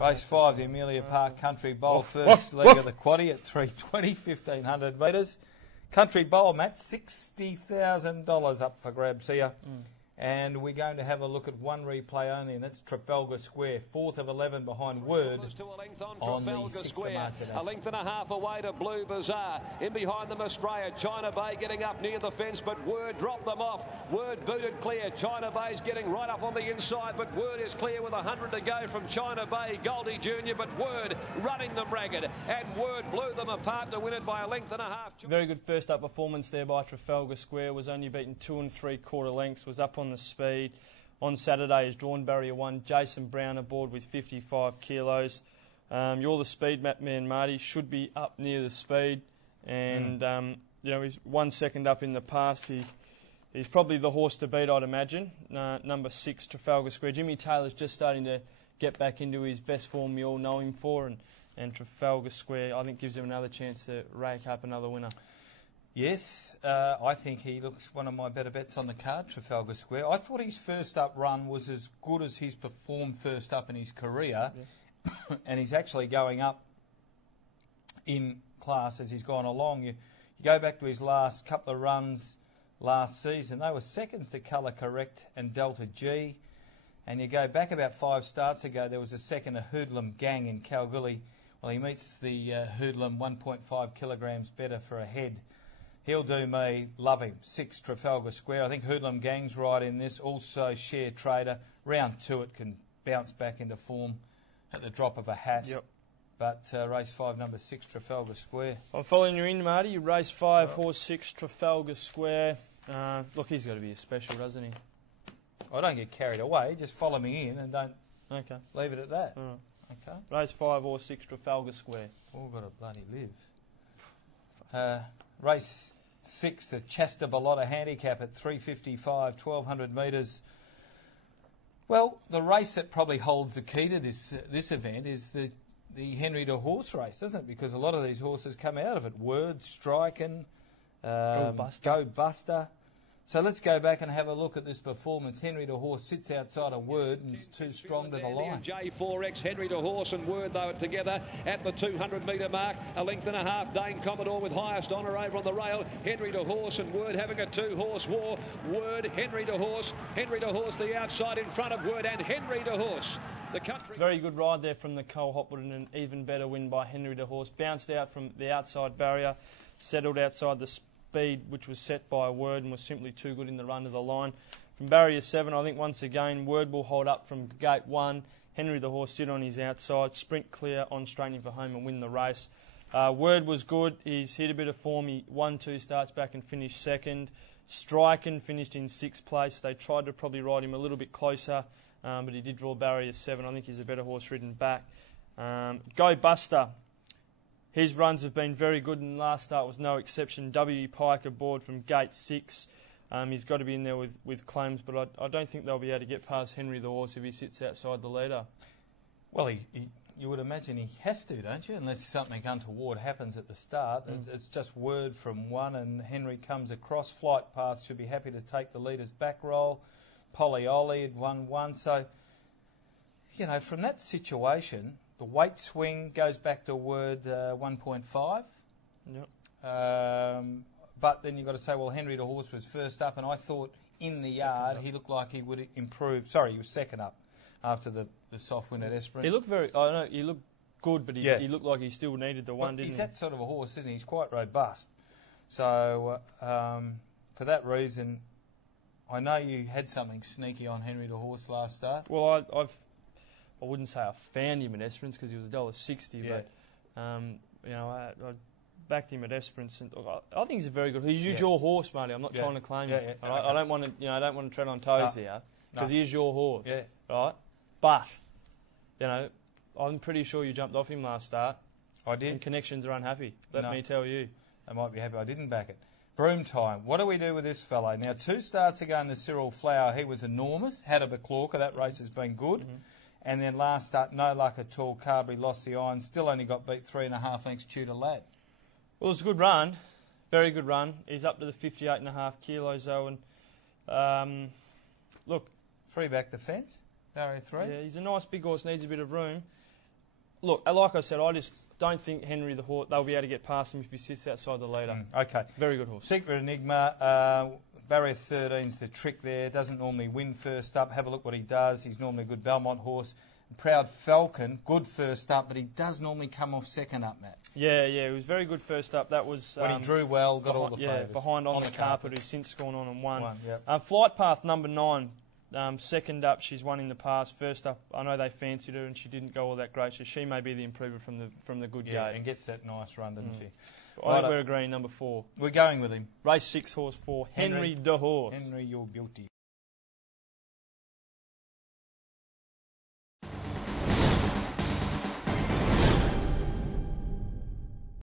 Race 5, the Amelia Park Country Bowl, first leg of the quaddie at 3:20, 1,500 metres. Country Bowl, Matt, $60,000 up for grabs here. And we're going to have a look at one replay only, and that's Trafalgar Square, 4th of 11 behind Word on the 6th of March. A length and a half away to Blue Bazaar. In behind them, Australia. China Bay getting up near the fence, but Word dropped them off. Word booted clear. China Bay's getting right up on the inside, but Word is clear with 100 to go from China Bay. Goldie Jr., but Word running them ragged, and Word blew them apart to win it by a length and a half. Very good first up performance there by Trafalgar Square. Was only beaten 2 3/4 lengths. Was up on the speed. On Saturday is drawn barrier 1. Jason Brown aboard with 55 kilos. You're the speed map man, Marty. Should be up near the speed, and you know, he's 1 second up in the past. He's probably the horse to beat, I'd imagine. Number 6, Trafalgar Square. Jimmy Taylor's just starting to get back into his best form we all know him for, and Trafalgar Square, I think, gives him another chance to rake up another winner. Yes, I think he looks one of my better bets on the card, Trafalgar Square. I thought his first up run was as good as he's performed first up in his career, yes. And he's actually going up in class as he's gone along. You go back to his last couple of runs last season, they were seconds to Colour Correct and Delta G, and you go back about 5 starts ago, there was a second to Hoodlum Gang in Kalgoorlie. Well, he meets the Hoodlum 1.5 kilograms better for a head. He'll do me, love him. 6, Trafalgar Square. I think Hoodlum Gang's right in this. Also, Share Trader. Round 2, it can bounce back into form at the drop of a hat. Yep. But race 5, number 6, Trafalgar Square. I'm following you in, Marty. Race 5, horse 6, Trafalgar Square. Look, he's got to be a special, doesn't he? I don't get carried away. Just follow me in and don't leave it at that. Right. Okay. Race 5, horse 6, Trafalgar Square. All got to bloody live. Race 6, the Chester Bellotta Handicap at 3:55, 1,200 metres. Well, the race that probably holds the key to this event is the Henry de Horse race, doesn't it? Because a lot of these horses come out of it. Word, Striken, Go Buster. So let's go back and have a look at this performance. Henry de Horse sits outside of Word and is too strong to the line. J4X, Henry de Horse and Word, though, together at the 200-metre mark. A length and a half, Dane Commodore with highest honour over on the rail. Henry de Horse and Word having a 2-horse war. Word, Henry de Horse the outside in front of Word, and Henry de Horse. The country. Very good ride there from the Cole Hopwood, and an even better win by Henry de Horse. Bounced out from the outside barrier, settled outside the speed which was set by Word, and was simply too good in the run to the line. From barrier 7, I think once again Word will hold up from gate 1. Henry the Horse sit on his outside, sprint clear on straightening for home and win the race. Word was good. He's hit a bit of form. He won 2 starts back and finished 2nd. Striken finished in 6th place. They tried to probably ride him a little bit closer, but he did draw barrier 7. I think he's a better horse ridden back. Go Buster. His runs have been very good, and last start was no exception. W. Pike aboard from gate 6. He's got to be in there with claims, but I don't think they'll be able to get past Henry the Horse if he sits outside the leader. Well, you would imagine he has to, don't you? Unless something untoward happens at the start. It's just Word from 1, and Henry comes across. Flight Path should be happy to take the leader's back roll. Polioli had won 1. So, you know, from that situation, the weight swing goes back to Word 1.5. Yep. But then you've got to say, well, Henry the Horse was first up, and I thought in the yard he looked like he would improve. Sorry, he was second up after the soft win at Esperance. He looked very. I know he looked good, but he looked like he still needed the one. Didn't he? He's that sort of a horse, isn't he? He's quite robust. So for that reason, I know you had something sneaky on Henry the Horse last start. Well, I wouldn't say I found him at Esperance because he was $1.60, but you know, I backed him at Esperance, and I think he's a very good. He's your horse, Marty. I'm not trying to claim him. I don't want to, I don't want to tread on toes here because he is your horse, right? But you know, I'm pretty sure you jumped off him last start. I did. And connections are unhappy. Let me tell you. They might be happy I didn't back it. Broom Time. What do we do with this fellow? Now, 2 starts ago in the Cyril Flower, he was enormous. Had a Baclorca. That race has been good. And then last start, no luck at all. Carberry lost the iron. Still only got beat 3.5 lengths Tudor Lad. Well, it's a good run. Very good run. He's up to the 58.5 kilos, though. And look. 3 back the fence. Barrier 3. Yeah, he's a nice big horse, needs a bit of room. Look, like I said, I just don't think Henry the horse, they'll be able to get past him if he sits outside the leader. Okay. Very good horse. Secret Enigma, barrier 13's the trick there. Doesn't normally win first up. Have a look what he does. He's normally a good Belmont horse. Proud Falcon, good first up, but he does normally come off second up, Matt. Yeah, he was very good first up. That was when he drew well, got all the favours. Behind on the carpet, who's since gone on and won. Yep. Flight Path number 9. Second up, she's won in the past. First up, I know they fancied her and she didn't go all that great, so she may be the improver from the good gate. Yeah, and gets that nice run, doesn't she? I think we're agreeing number 4. We're going with him. Race 6, horse 4, Henry the horse. Henry, you're guilty.